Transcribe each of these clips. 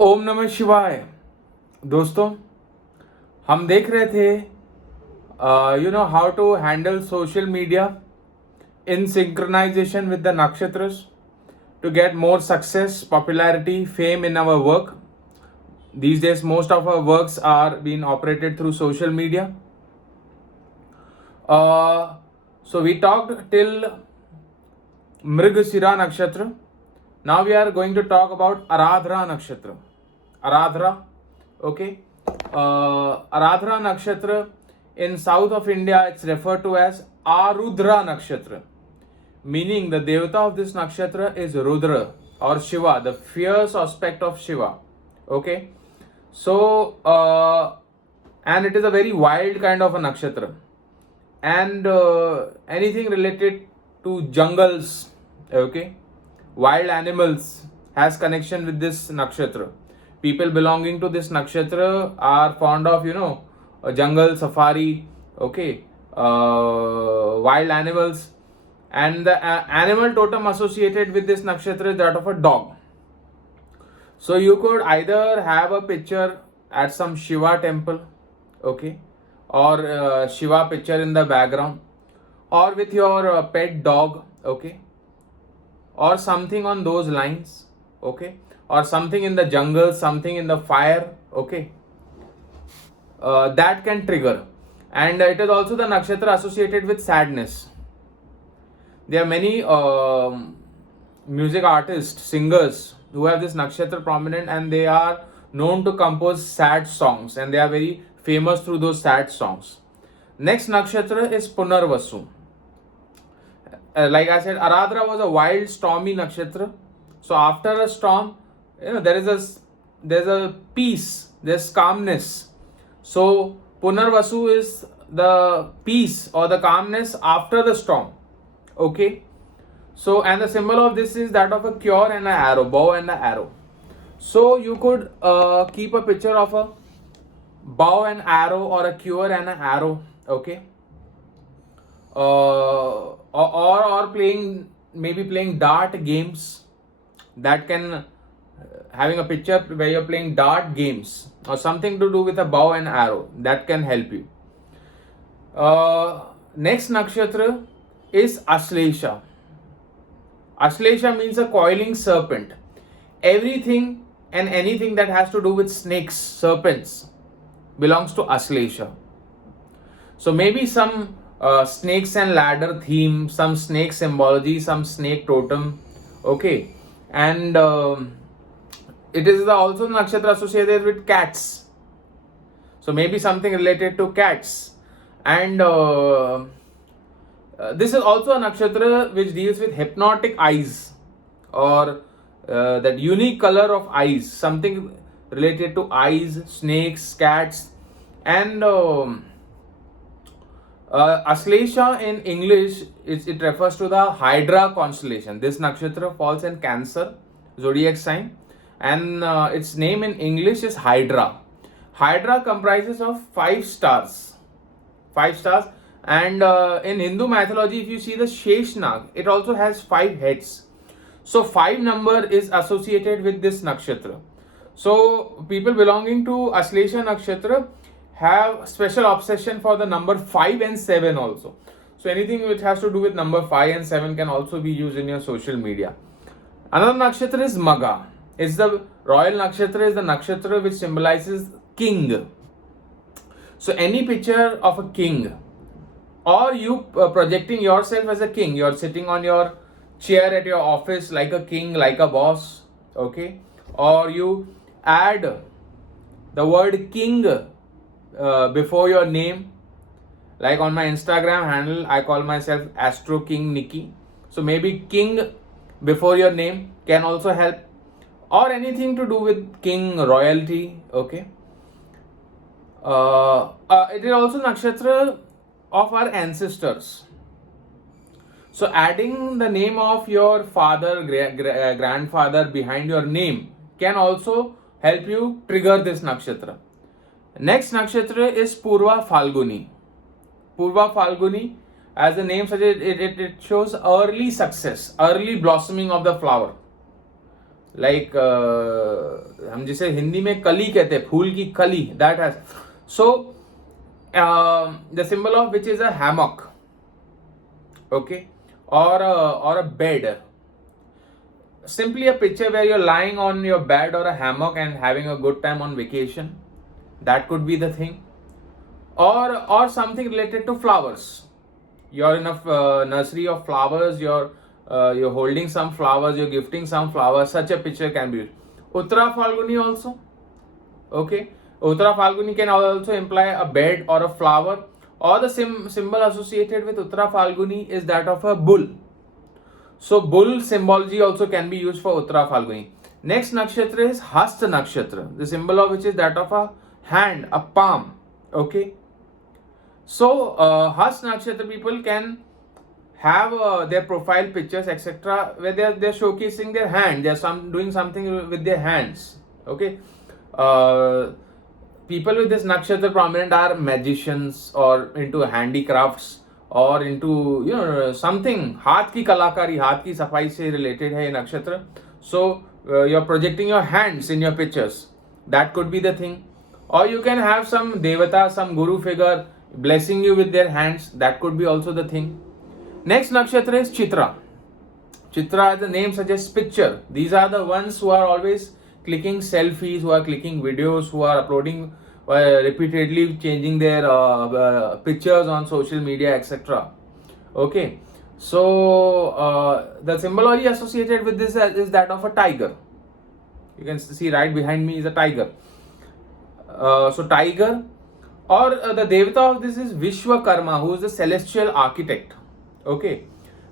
ओम नमः शिवाय। दोस्तों, हम देख रहे थे how to handle social media in synchronization with the नक्षत्ras to get more success, popularity, fame in our work. These days most of our works are being operated through social media. So we talked till Mrigasira nakshatra. Now we are going to talk about Aradhra nakshatra. Aradhra, okay. Aradhra nakshatra in south of India, it's referred to as Arudra nakshatra, meaning the devata of this nakshatra is Rudra or Shiva, the fierce aspect of Shiva. Okay, so and it is a very wild kind of a nakshatra, and anything related to jungles, okay, wild animals has connection with this nakshatra. People belonging to this nakshatra are fond of a jungle safari, okay, wild animals, and the animal totem associated with this nakshatra is that of a dog. So you could either have a picture at some Shiva temple, okay, or Shiva picture in the background, or with your pet dog, okay, or something on those lines, okay, or something in the jungle, something in the fire, okay, that can trigger. And it is also the nakshatra associated with sadness. There are many music artists, singers who have this nakshatra prominent, and they are known to compose sad songs, and they are very famous through those sad songs. Next nakshatra is Punarvasu. Like I said, Aradhra was a wild, stormy nakshatra. So after a storm, there's a peace, there's calmness. So Punarvasu is the peace or the calmness after the storm. Okay. So, and the symbol of this is that of a cure and an arrow, bow and an arrow. So you could keep a picture of a bow and arrow or a cure and an arrow. Okay. Or playing dart games, that can having a picture where you're playing dart games or something to do with a bow and arrow, that can help you. Next nakshatra is Aslesha. Aslesha means a coiling serpent. Everything and anything that has to do with snakes, serpents, belongs to Aslesha. So maybe some snakes and ladder theme, some snake symbology, some snake totem, okay, and it is also nakshatra associated with cats. So maybe something related to cats, and this is also a nakshatra which deals with hypnotic eyes, or that unique color of eyes, something related to eyes, snakes, cats, and Aslesha in English, it refers to the Hydra constellation. This nakshatra falls in Cancer zodiac sign, and its name in English is Hydra. Hydra comprises of 5 stars. 5 stars, and in Hindu mythology, if you see the Sheshnag, it also has 5 heads. So 5 number is associated with this nakshatra. So people belonging to Aslesha nakshatra have special obsession for the number 5 and 7 also. So anything which has to do with number 5 and 7 can also be used in your social media. Another nakshatra is Magha. It's the royal nakshatra, is the nakshatra which symbolizes king. So any picture of a king, or you projecting yourself as a king, you're sitting on your chair at your office like a king, like a boss, okay, or you add the word king before your name, like on my Instagram handle I call myself Astro King Nikki. So maybe king before your name can also help, or anything to do with king, royalty, okay. It is also nakshatra of our ancestors. So adding the name of your father, grandfather behind your name can also help you trigger this nakshatra. Next nakshatra is Purva Falguni. Purva Falguni, as the name suggests, it shows early success, early blossoming of the flower. Like हम जिसे हिंदी में कली कहते हैं, फूल की कली, that has. So the symbol of which is a hammock, okay, or a bed. Simply a picture where you're lying on your bed or a hammock and having a good time on vacation. That could be the thing. Or something related to flowers. You're in a nursery of flowers. You're holding some flowers. You're gifting some flowers. Such a picture can be used. Uttara Falguni also. Okay. Uttara Falguni can also imply a bed or a flower. Or the symbol associated with Uttara Falguni is that of a bull. So bull symbology also can be used for Uttara Falguni. Next nakshatra is Hasta nakshatra, the symbol of which is that of a hand, a palm. Okay. So Hasta nakshatra people can have their profile pictures etc. where they're showcasing their hand. They're doing something with their hands. Okay. People with this nakshatra prominent are magicians or into handicrafts or into something हाथ की कलाकारी, हाथ की सफाई से related है ये नक्षत्र. So you're projecting your hands in your pictures. That could be the thing. Or you can have some devata, some guru figure blessing you with their hands. That could be also the thing. Next nakshatra is Chitra. Chitra, as the name suggests, picture. These are the ones who are always clicking selfies, who are clicking videos, who are uploading repeatedly, changing their pictures on social media etc. Okay. So the symbology associated with this is that of a tiger. You can see right behind me is a tiger. So tiger, or the devata of this is Vishwakarma, who is the celestial architect. Okay.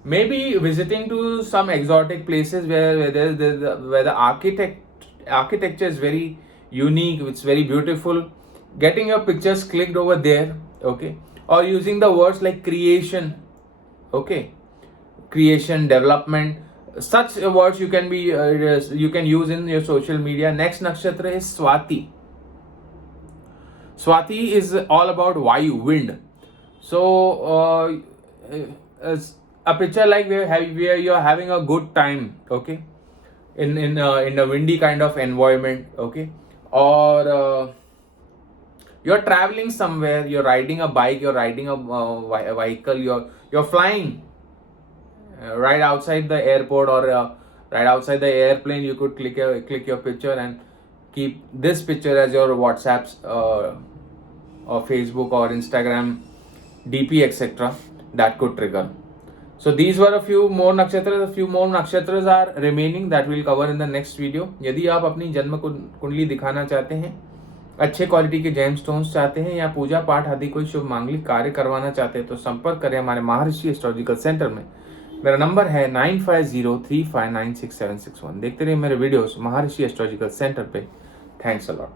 Maybe visiting to some exotic places where the architecture is very unique, it's very beautiful, getting your pictures clicked over there. Okay. Or using the words like creation. Okay. Creation, development, such words you can use in your social media. Next nakshatra is Swati. Swati is all about Vayu, wind. So a picture like where you're having a good time. Okay. In a windy kind of environment. Okay. Or you're traveling somewhere, you're riding a bike, you're riding a vehicle, you're flying right outside the airport or right outside the airplane. You could click your picture and keep this picture as your WhatsApp's or Facebook or Instagram DP etc. That could trigger. So these were a few more nakshatras. A few more nakshatras are remaining that we'll cover in the next video. यदि आप अपनी जन्म कुंडली दिखाना चाहते हैं, अच्छे quality के जेम स्टोन्स चाहते हैं या पूजा पाठ आदि कोई शुभ मांगलिक कार्य करवाना चाहते हैं तो संपर्क करें हमारे महर्षि एस्ट्रोलॉजिकल सेंटर में. मेरा नंबर है 9503596761. देखते रहिए मेरे वीडियोस महर्षि एस्ट्रोलॉजिकल सेंटर पे. Thanks a lot.